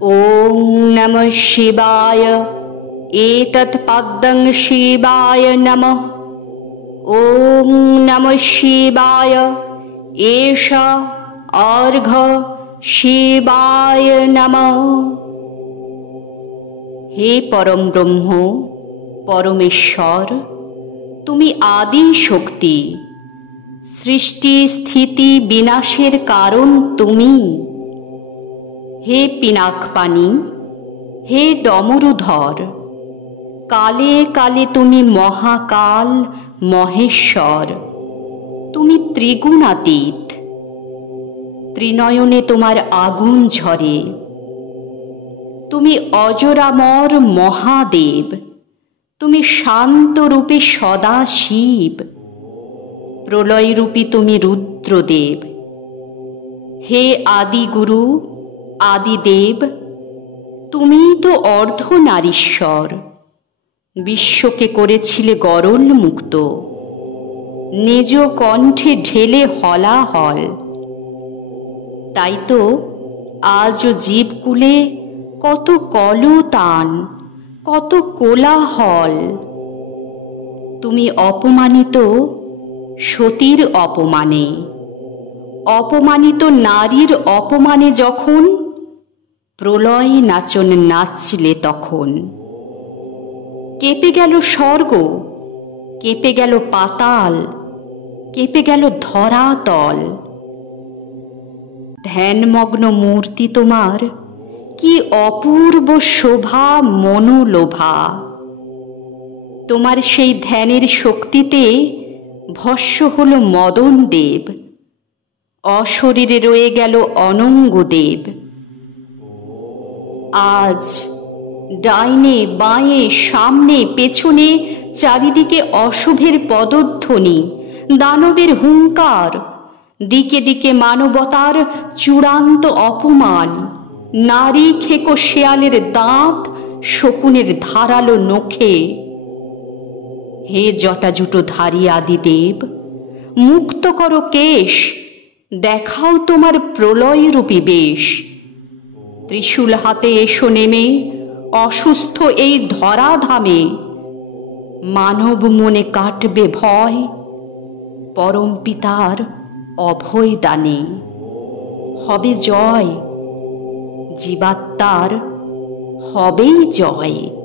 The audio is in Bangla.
ॐ नमः शिवाय। एतत् पद्मं शिवाय नमः। ॐ नमः शिवाय। एषा अर्घ्य शिवाय नमः। हे परम ब्रह्म परमेश्वर, তুমি আদি শক্তি। সৃষ্টি স্থিতি বিনাশের কারণ তুমি। হে পিনাক পানি, হে ডমরুধর, কালে কালে তুমি মহাকাল মহেশ্বর। তুমি ত্রিগুণাতীত, ত্রিনয়নে তোমার আগুন ঝরে। তুমি অজরামর মহাদেব, তুমি শান্ত রূপে সদা শিব। প্রলয়রূপী তুমি রুদ্রদেব। হে আদি গুরু আদিদেব, তুমি তো অর্ধনারীশ্বর। বিশ্বকে করেছিলে গরল মুক্ত, নিজ কণ্ঠে ঢেলে হলাহল। তাই তো আজ জীবকুলে কত কলতান, কত কোলাহল। তুমি অপমানিত সতীর অপমানে, অপমানিত নারীর অপমানে যখন প্রলয় নাচন নাচলে তখন। কেঁপে গেল স্বর্গ, কেঁপে গেল পাতাল, কেঁপে গেল ধরাতল। ধ্যানমগ্ন মূর্তি তোমার কি অপূর্ব শোভা মনোলোভা। তোমার সেই ধ্যানের শক্তিতে ভস্য হল মদন দেব, অশরীরে রয়ে গেল অনঙ্গ দেব। আজ ডাইনে বাঁয়ে সামনে পেছনে চারিদিকে অশুভের পদধ্বনি, দানবের হুঙ্কার, দিকে দিকে মানবতার চূড়ান্ত অপমান। নারী খেকো শেয়ালের দাঁত, শকুনের ধারালো নখে। হে জটাজুটো ধারী আদিদেব, মুক্ত করো কেশ, দেখাও তোমার প্রলয়রূপী বেশ। ত্রিশূল হাতে এসো নেমে অসুস্থ এই ধরাধামে। মানব মনে কাটবে ভয় পরম পিতার অভয় দানে। হবে জয়, জীবাত্মার হবেই জয়।